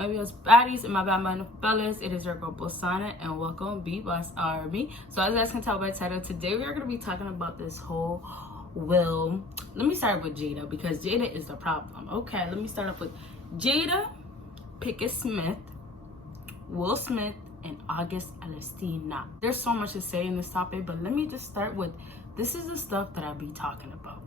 my BBossBaddies and my bad fellas? It is your girl Bosana and welcome BBossArmy. So as you guys can tell by the title, today we are going to be talking about this whole will. Let me start with Jada because Jada is the problem. Okay, let me start off with Jada Pinkett Smith, Will Smith, and AlSINA. There's so much to say in this topic, but let me just start with this is the stuff that I be talking about.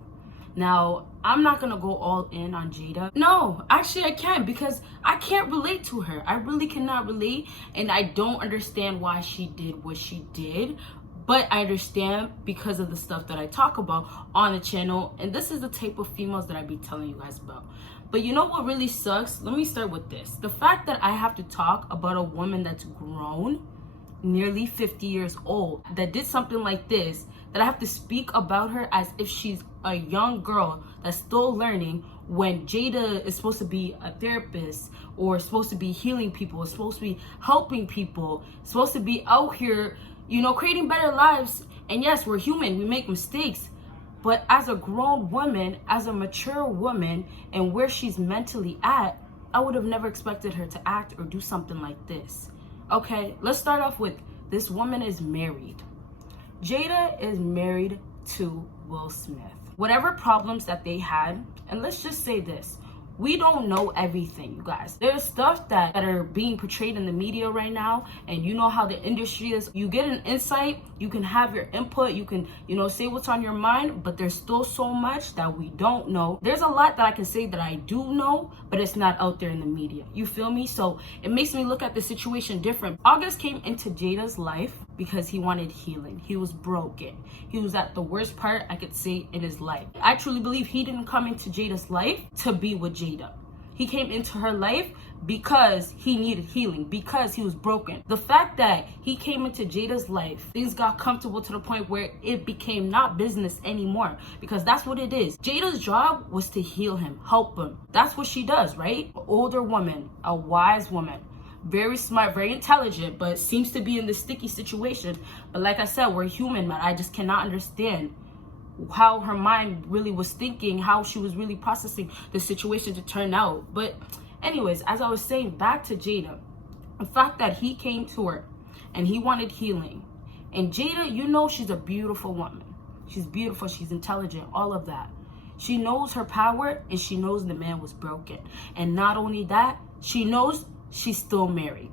Now, I'm not gonna go all in on Jada. No, actually I can't, because I can't relate to her. I really cannot relate, and I don't understand why she did what she did. But I understand because of the stuff that I talk about on the channel, and this is the type of females that I be telling you guys about. But you know what really sucks? Let me start with this. The fact that I have to talk about a woman that's grown, nearly 50 years old, that did something like this, that I have to speak about her as if she's a young girl that's still learning, when Jada is supposed to be a therapist, or supposed to be healing people, is supposed to be helping people, supposed to be out here, you know, creating better lives. And yes, we're human, we make mistakes, but as a grown woman, as a mature woman, and where she's mentally at, I would have never expected her to act or do something like this. Okay, let's start off with this woman is married. Jada is married to Will Smith. Whatever problems that they had, and let's just say this, we don't know everything, you guys. There's stuff that are being portrayed in the media right now, and you know how the industry is. You get an insight, you can have your input, you can, you know, say what's on your mind, but there's still so much that we don't know. There's a lot that I can say that I do know, but it's not out there in the media. You feel me? So it makes me look at the situation different. August came into Jada's life because he wanted healing. He was broken. He was at the worst part I could say in his life. I truly believe he didn't come into Jada's life to be with Jada. He came into her life because he needed healing, because he was broken. The fact that he came into Jada's life, things got comfortable to the point where it became not business anymore, because that's what it is. Jada's job was to heal him, help him. That's what she does, right? An older woman, a wise woman, very smart, very intelligent, but seems to be in this sticky situation. But like I said, we're human, man. I just cannot understand how her mind really was thinking, how she was really processing the situation to turn out. But anyways, as I was saying, back to Jada, the fact that he came to her and he wanted healing, and Jada, you know, she's a beautiful woman. She's beautiful, she's intelligent, all of that. She knows her power, and she knows the man was broken. And not only that, she knows she's still married.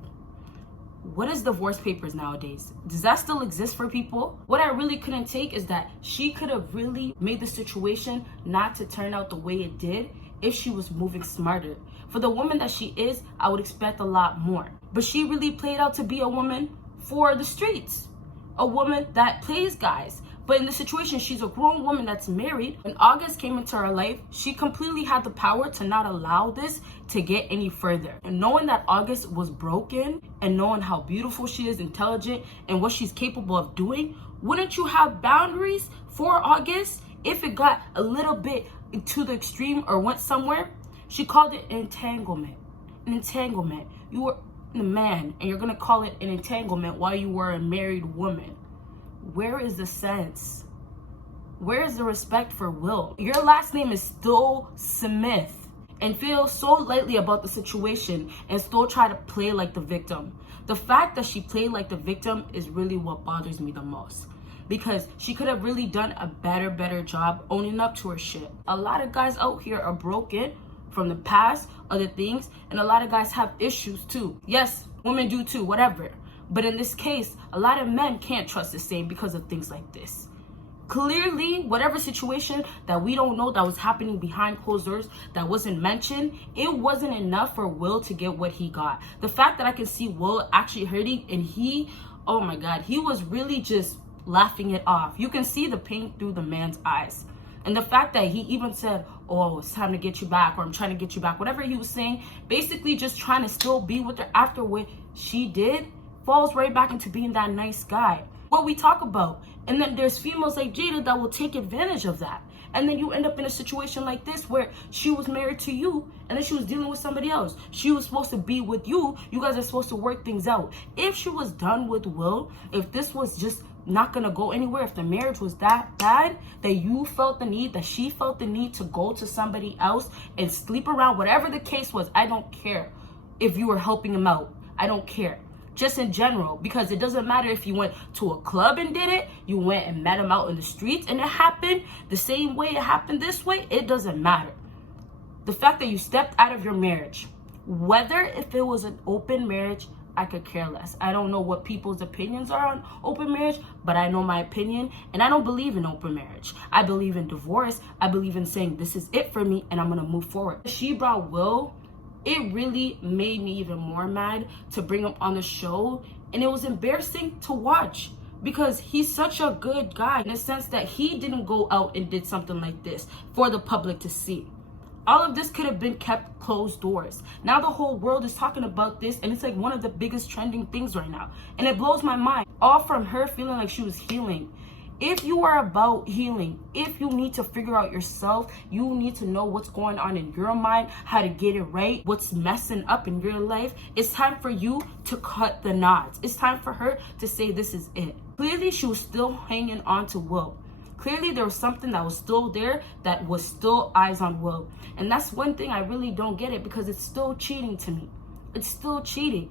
What is divorce papers nowadays? Does that still exist for people? What I really couldn't take is that she could have really made the situation not to turn out the way it did if she was moving smarter. For the woman that she is, I would expect a lot more. But she really played out to be a woman for the streets. A woman that plays guys. But in the situation, she's a grown woman that's married. When August came into her life, she completely had the power to not allow this to get any further. And knowing that August was broken, and knowing how beautiful she is, intelligent, and what she's capable of doing, wouldn't you have boundaries for August if it got a little bit to the extreme or went somewhere? She called it an entanglement. An entanglement. You were a man, and you're gonna call it an entanglement while you were a married woman. Where is the sense? Where is the respect for Will? Your last name is still Smith, and feel so lightly about the situation and still try to play like the victim. The fact that she played like the victim is really what bothers me the most, because she could have really done a better job owning up to her shit. A lot of guys out here are broken from the past, other things, and a lot of guys have issues too. Yes, women do too, whatever. But in this case, a lot of men can't trust the same because of things like this. Clearly, whatever situation that we don't know that was happening behind closed doors that wasn't mentioned, it wasn't enough for Will to get what he got. The fact that I can see Will actually hurting, and he, oh my God, he was really just laughing it off. You can see the pain through the man's eyes. And the fact that he even said, oh, it's time to get you back, or I'm trying to get you back, whatever he was saying, basically just trying to still be with her after what she did, falls right back into being that nice guy. What we talk about. And then there's females like Jada that will take advantage of that. And then you end up in a situation like this where she was married to you and then she was dealing with somebody else. She was supposed to be with you. You guys are supposed to work things out. If she was done with Will, if this was just not gonna go anywhere, if the marriage was that bad that you felt the need, that she felt the need to go to somebody else and sleep around, whatever the case was, I don't care. if you were helping him out. I don't care. Just in general, because it doesn't matter if you went to a club and did it, you went and met him out in the streets and it happened the same way it happened this way, it doesn't matter. The fact that you stepped out of your marriage, whether if it was an open marriage, I could care less. I don't know what people's opinions are on open marriage, but I know my opinion, and I don't believe in open marriage. I believe in divorce. I believe in saying this is it for me and I'm gonna move forward. She brought Will. It really made me even more mad to bring him on the show, and it was embarrassing to watch because he's such a good guy in the sense that he didn't go out and did something like this for the public to see. All of this could have been kept closed doors. Now the whole world is talking about this, and it's like one of the biggest trending things right now, and it blows my mind. All from her feeling like she was healing. If you are about healing, if you need to figure out yourself, you need to know what's going on in your mind, how to get it right, what's messing up in your life, it's time for you to cut the knots. It's time for her to say this is it. Clearly, she was still hanging on to Will. Clearly, there was something that was still there that was still eyes on Will. And that's one thing I really don't get it, because it's still cheating to me. It's still cheating.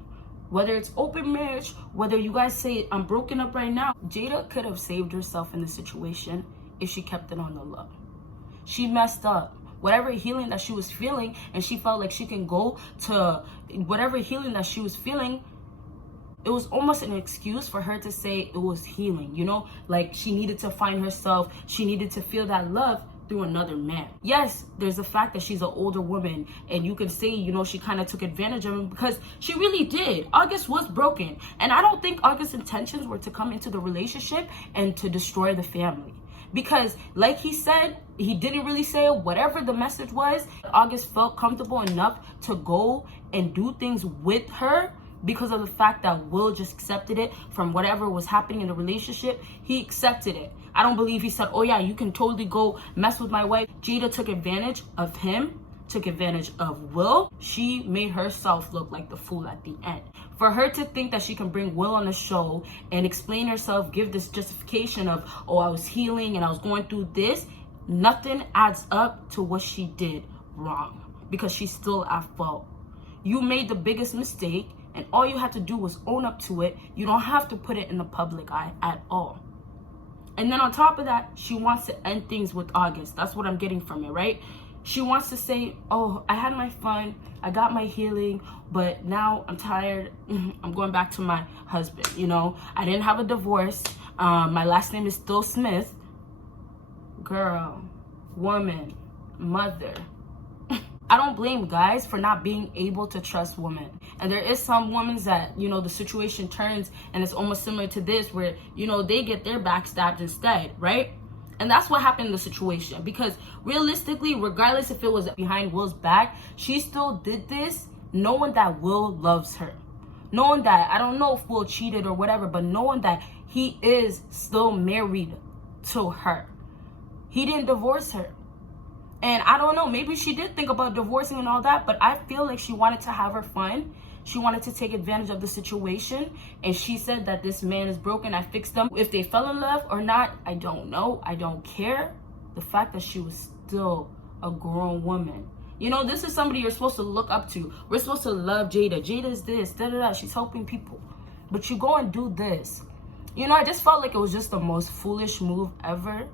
Whether it's open marriage, whether you guys say I'm broken up right now, Jada could have saved herself in this situation if she kept it on the low. She messed up. Whatever healing that she was feeling, and she felt like she can go to whatever healing that she was feeling, it was almost an excuse for her to say it was healing, you know? Like she needed to find herself. She needed to feel that love through another man. Yes, there's the fact that she's an older woman, and you can say, you know, she kind of took advantage of him, because she really did. August was broken, and I don't think August's intentions were to come into the relationship and to destroy the family, because like he said, he didn't really say it. Whatever the message was, August felt comfortable enough to go and do things with her because of the fact that Will just accepted it from whatever was happening in the relationship. He accepted it. I don't believe he said, oh yeah, you can totally go mess with my wife. Jada took advantage of him, took advantage of Will. She made herself look like the fool at the end. For her to think that she can bring Will on the show and explain herself, give this justification of, oh, I was healing and I was going through this, nothing adds up to what she did wrong, because she's still at fault. You made the biggest mistake, and all you had to do was own up to it. You don't have to put it in the public eye at all. And then on top of that, she wants to end things with August. That's what I'm getting from it, right? She wants to say, oh, I had my fun, I got my healing, but now I'm tired. I'm going back to my husband, you know? I didn't have a divorce. My last name is still Smith. Girl, woman, mother. I don't blame guys for not being able to trust women. And there is some women that, you know, the situation turns and it's almost similar to this, where, you know, they get their back stabbed instead, right? And that's what happened in the situation, because realistically, regardless if it was behind Will's back, she still did this knowing that Will loves her. Knowing that, I don't know if Will cheated or whatever, but knowing that he is still married to her. He didn't divorce her. And I don't know, maybe she did think about divorcing and all that, but I feel like she wanted to have her fun. She wanted to take advantage of the situation. And she said that this man is broken, I fixed them. If they fell in love or not, I don't know. I don't care. The fact that she was still a grown woman. You know, this is somebody you're supposed to look up to. We're supposed to love Jada. Jada's this, da-da-da. She's helping people. But you go and do this. You know, I just felt like it was just the most foolish move ever.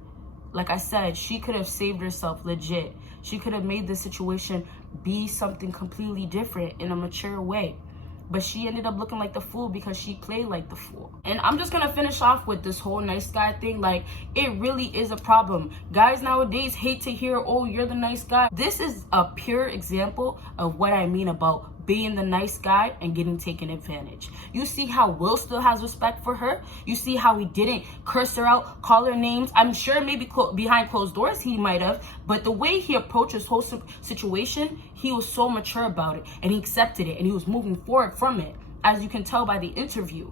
Like I said, she could have saved herself legit. She could have made the situation be something completely different in a mature way. But she ended up looking like the fool because she played like the fool. And I'm just gonna finish off with this whole nice guy thing. Like, it really is a problem. Guys nowadays hate to hear, oh, you're the nice guy. This is a pure example of what I mean about being the nice guy and getting taken advantage. You see how Will still has respect for her. You see how he didn't curse her out, call her names. I'm sure maybe behind closed doors he might have, but the way he approached this whole situation, he was so mature about it, and he accepted it, and he was moving forward from it, as you can tell by the interview.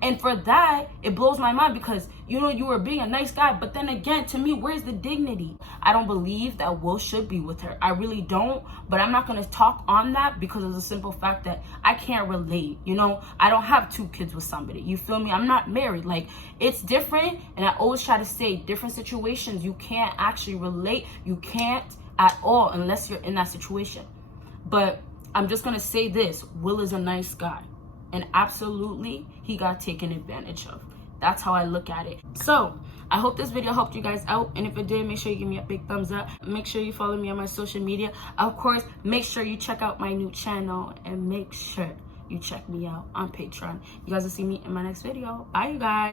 And for that, it blows my mind, because, you know, you were being a nice guy, but then again, to me, where's the dignity? I don't believe that Will should be with her. I really don't, but I'm not going to talk on that because of the simple fact that I can't relate, you know? I don't have 2 kids with somebody, you feel me? I'm not married. Like, it's different, and I always try to say different situations, you can't actually relate. You can't at all unless you're in that situation. But I'm just gonna say this: Will is a nice guy, and absolutely he got taken advantage of. That's how I look at it. So I hope this video helped you guys out, and if it did, make sure you give me a big thumbs up. Make sure you follow me on my social media. Of course, make sure you check out my new channel, and make sure you check me out on Patreon. You guys will see me in my next video. Bye, you guys.